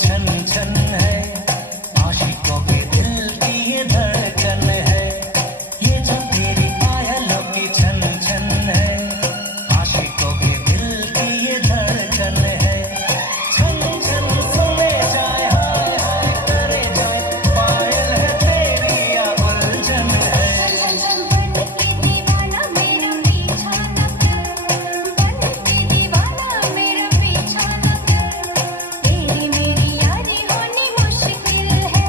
छन छन है, आशिकों के दिल की ये धड़कन है। ये जो तेरी पायलों की छन छन है, आशिकों के दिल की ये धड़कन है। छन छन सुने जाए, हाय हाय करे जाए, पायल है तेरी या उलझन है। बन के दीवाना मेरा पीछा न कर, बन के दीवाना मेरा पीछा न कर। तेरी मेरी यारी होनी मुश्किल है,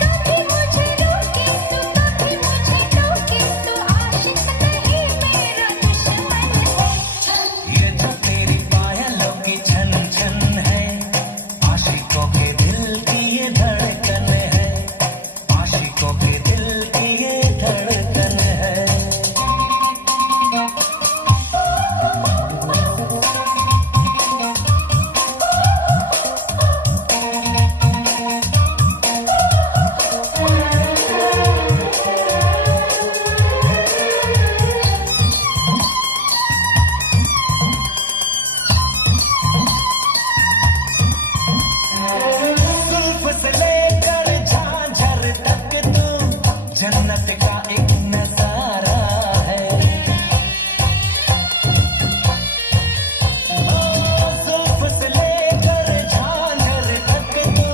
कभी मुझे रोके तो कभी मुझे टोके तो आशिक नहीं मेरा दुश्मन है। ये जो तेरी पायलों की छन छन है, आशिकों के दिल की ये धड़कन है, आशिकों के दिल की ये धड़कन है। जुल्फ से लेकर झांझर तक तू जन्नत का एक नजारा है। जुल्फ से लेकर झांझर तक तू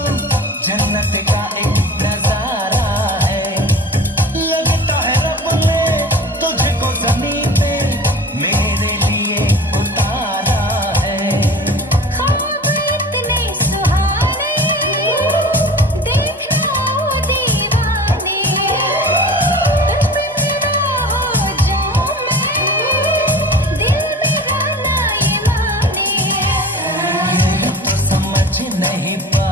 जन्नत का एक नजारा है। लगता है रब ने तुझको ज़मीन पे मेरे लिए उतारा है। ख्वाब इतने सुहाने देखना ओ दीवाने, तुझ पे फिदा हो जाऊं मैं, दिल मेरा ना ये माने। ये तो समझ नहीं पा